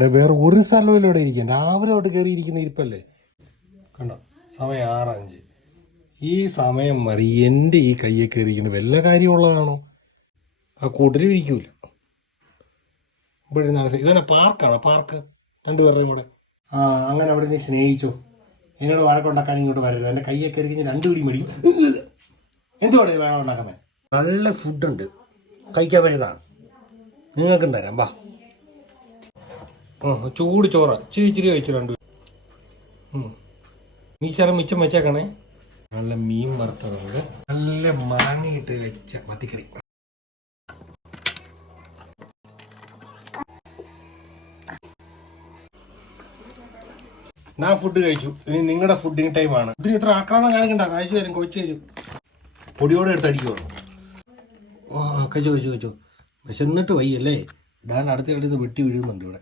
വേറെ ഒരു സ്ഥലവും ഇവിടെ ഇരിക്കാം. രാവിലെ തൊട്ട് കയറിയിരിക്കുന്ന ഇരിപ്പല്ലേ. കണ്ടോ, സമയം 6:05. ഈ സമയം മതി എൻ്റെ ഈ കയ്യെ കയറിയിരിക്കുന്നത് വല്ല കാര്യമുള്ളതാണോ? ആ കൂട്ടിലും ഇരിക്കൂല. ഇവിടെ ഇതന്നെ പാർക്കാണോ? പാർക്ക് രണ്ടുപേരുടെയും കൂടെ. അങ്ങനെ അവിടെ നീ സ്നേഹിച്ചു. എന്നോട് വഴക്കുണ്ടാക്കാൻ ഇങ്ങോട്ട് വരരുത്. എൻ്റെ കയ്യെ കയറി കഴിഞ്ഞാൽ 2 പിടി മടിയും. എന്തുവാണ് ഇത് വേണം ഉണ്ടാക്കുന്നത്? നല്ല ഫുഡുണ്ട്, കഴിക്കാൻ പറ്റുന്നതാണ്. നിങ്ങൾക്കും തരാം, വാ. ചൂട് ചോറ ഇച്ചിരി കഴിച്ചു 2. നീ ശരം മിച്ചം വെച്ചേക്കണേ. നല്ല മീൻ വറുത്തതുണ്ട്, നല്ല മാങ്ങയിട്ട് വെച്ച മത്തിക്കറി. ഞാൻ ഫുഡ് കഴിച്ചു. ഇനി നിങ്ങളുടെ ഫുഡിങ് ടൈമാണ്. ഇതിന് ഇത്ര ആക്രമണം കാണിക്കണ്ട. കഴിച്ചു തരും, കൊച്ചു തരും. പൊടിയോടെ എടുത്തടിക്കുവാ. കഴിച്ചു. വിശന്നിട്ട് വയ്യല്ലേ. ഞാൻ അടുത്ത വെട്ടി വീഴുന്നുണ്ട് ഇവിടെ.